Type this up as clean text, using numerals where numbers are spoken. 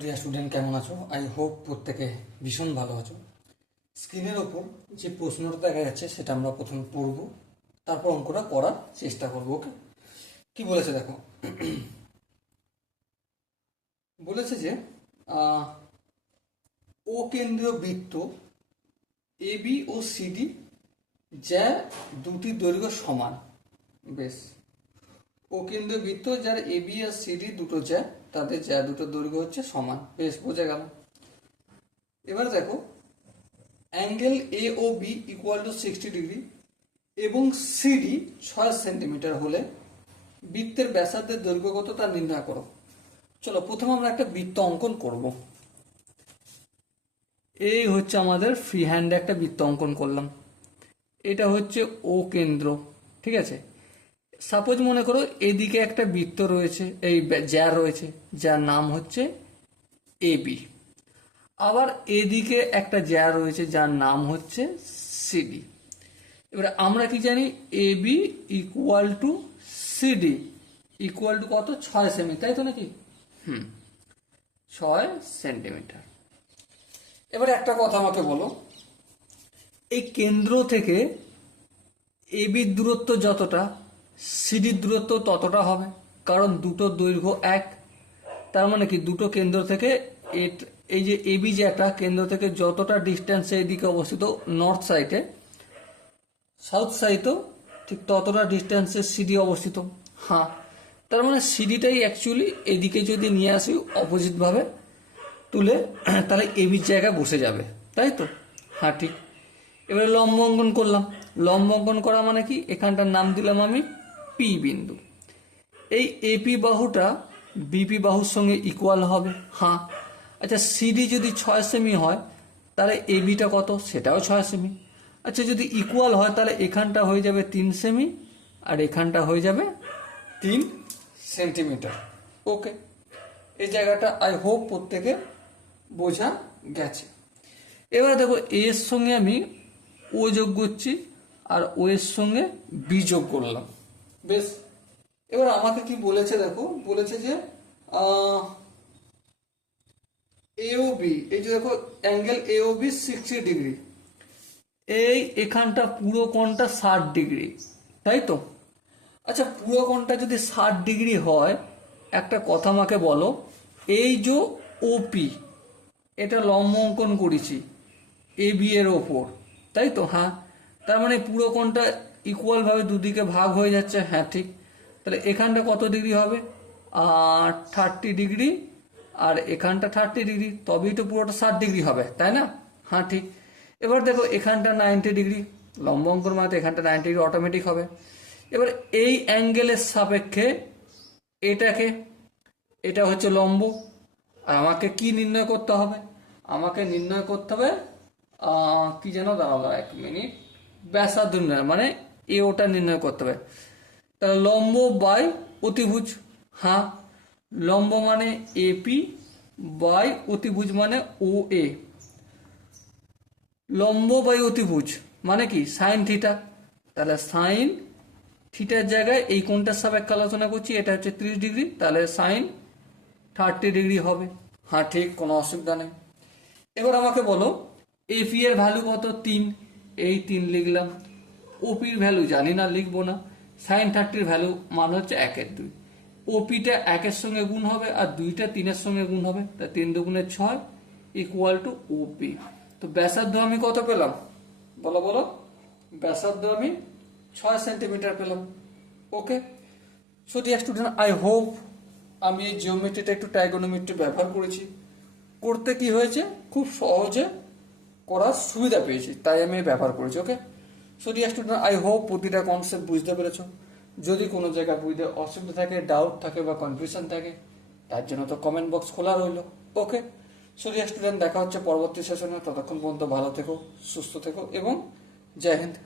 Dear student, কেমন আছো? I hope প্রত্যেকে ভীষণ ভালো আছো। স্ক্রিনের ওপর যে প্রশ্নটা দেখা যাচ্ছে সেটা আমরা প্রথমে পড়ব, তারপর অঙ্কটা করার চেষ্টা করব। ওকে, কি বলেছে দেখো। বলেছে যে ও কেন্দ্রীয় বৃত্ত এবি ও সিডি যা দুটি দৈর্ঘ্য সমান। বেশ, ও কেন্দ্রীয় বৃত্ত যার এবি আর সিডি দুটো যা, তাদের যা দুটো দৈর্ঘ্য হচ্ছে সমান। বেশ, বোঝা গেল। এবার দেখো, angle A O B equal to 60 degree এবং সিডি 6 সেন্টিমিটার হলে বৃত্তের ব্যাসার্ধের দৈর্ঘ্য কত তা নির্ণয় করো। চলো, প্রথমে আমরা একটা বৃত্ত অঙ্কন করব। এই হচ্ছে আমাদের ফ্রি হ্যান্ডে একটা বৃত্ত অঙ্কন করলাম। এটা হচ্ছে ও কেন্দ্র, ঠিক আছে। সাপোজ মনে করো এদিকে একটা বৃত্ত রয়েছে, এই জ্যা রয়েছে, যার নাম হচ্ছে এবি। আবার এদিকে একটা জ্যা রয়েছে যার নাম হচ্ছে সিডি। এবারে আমরা কি জানি, A B equal to CD equal to কত? 6 সেমি, তাই তো নাকি? 6 সেন্টিমিটার। এবারে একটা কথা আমাকে বলো, এই কেন্দ্র থেকে এ বির দূরত্ব যতটা, সিডির দূরত্ব ততটা হবে, কারণ দুটো দৈর্ঘ্য এক। তার মানে কি, দুটো কেন্দ্র থেকে এই যে এবি যে একটা কেন্দ্র থেকে যতটা ডিস্টেন্সে এদিকে অবস্থিত নর্থ সাইডে, সাউথ সাইডেও ঠিক ততটা ডিস্টেন্সে সিডি অবস্থিত। হ্যাঁ, তার মানে সিডিটাই অ্যাকচুয়ালি এদিকে যদি নিয়ে আসি অপোজিট ভাবে তুলে, তাহলে এবির জায়গায় বসে যাবে, তাই তো? হ্যাঁ, ঠিক। এবারে লম্ব অঙ্কন করলাম। লম্ব অঙ্কন করা মানে কি, এখানটার নাম দিলাম আমি পি বিন্দু। এই এপি বাহুটা বিপি বাহুর সঙ্গে ইকুয়াল হবে। হ্যাঁ, আচ্ছা, সিডি যদি 6 সেমি হয় তাহলে এবিটা কত? সেটাও 6 সেমি। আচ্ছা, যদি ইকুয়াল হয় তাহলে এখানটা হয়ে যাবে 3 সেমি আর এখানটা হয়ে যাবে 3 সেন্টিমিটার। ওকে, এই জায়গাটা আই হোপ প্রত্যেকে বোঝা গেছে। এবার দেখো, এর সঙ্গে আমি ও যোগ করছি আর ও এর সঙ্গে বি যোগ করলাম। বেশ, এবার আমাকে কি বলেছে দেখো, বলেছে যে এও বি, এই যে দেখো অ্যাঙ্গেল এও বি 60 ডিগ্রি। এই এখানটা পুরো কোণটা 60 ডিগ্রি, তাই তো? আচ্ছা, পুরো কোণটা যদি 60 ডিগ্রি হয়, একটা কথা আমাকে বলো, এই যে ওপি, এটা লম্ব অঙ্কন করেছি এ বি এর ওপর, তাই তো? হ্যাঁ, তার মানে পুরো কোণটা ইকুয়াল ভাবে দুদিকে ভাগ হয়ে যাচ্ছে। হ্যাঁ, ঠিক। তাহলে এখানটা কত ডিগ্রি হবে? 30 ডিগ্রি, আর এখানটা 30 ডিগ্রি, তবেই তো পুরোটা 60 ডিগ্রি হবে, তাই না? হ্যাঁ, ঠিক। এবার দেখো, এখানটা 90 ডিগ্রি, লম্ব অঙ্কন মানে এখানটা 90 ডিগ্রি অটোমেটিক হবে। এবার এই অ্যাঙ্গেলের সাপেক্ষে এটাকে, এটা হচ্ছে লম্ব। আর আমাকে কি নির্ণয় করতে হবে? আমাকে নির্ণয় করতে হবে কি যেন, দাঁড়ালো 1 মিনিট, ব্যাসার্ধ নির্ণয়, মানে এ ওটা নির্ণয় করতে হবে। তাহলে লম্ব বাই অতিভুজ। হ্যাঁ, লম্ব মানে এপি বাই অতিভুজ মানে ও এ। লম্ব বাই অতিভুজ মানে কি? Sine theta. তাহলে সাইন থিটার জায়গায় এই কোণটার সাপেক্ষে আলোচনা করছি, এটা হচ্ছে 30 ডিগ্রি, তাহলে সাইন 30 ডিগ্রি হবে। হ্যাঁ, ঠিক, কোনো অসুবিধা নেই। এবার আমাকে বলো, এপি এর ভ্যালু কত? 3, এই 3 লিখলাম। ওপির ভ্যালু জানি না, লিখবো না। সাইন 30-র ভ্যালু মান হচ্ছে 1/2। ওপিটা 1-এর সঙ্গে গুণ হবে আর 2টা 3-এর সঙ্গে গুণ হবে, তা 3 দুগুণে 6 ইকুয়াল টু ওপি। তো ব্যাসার্ধ আমি কত পেলাম? বলো বলো, ব্যাসার্ধ আমি 6 সেন্টিমিটার পেলাম। Okay, so dear student, I hope আমি এই জিওমেট্রিটা একটু ট্রাইগোনোমেট্রি ব্যবহার করেছি। করতে কি হয়েছে, খুব সহজে করার সুবিধা পেয়েছি, তাই আমি ব্যবহার করেছি। Okay, so dear student, I hope প্রতিটা কনসেপ্ট বুঝতে পেরেছো। যদি কোনো জায়গায় বুঝতে অসুবিধা থাকে, ডাউট থাকে বা কনফিউশন থাকে, তার জন্য তো কমেন্ট বক্স খোলা রইলো। ওকে, সো ডিয়ার স্টুডেন্ট, দেখা হচ্ছে পরবর্তী সেশনে। ততক্ষণ পর্যন্ত ভালো থেকো, সুস্থ থেকো এবং জয় হিন্দ।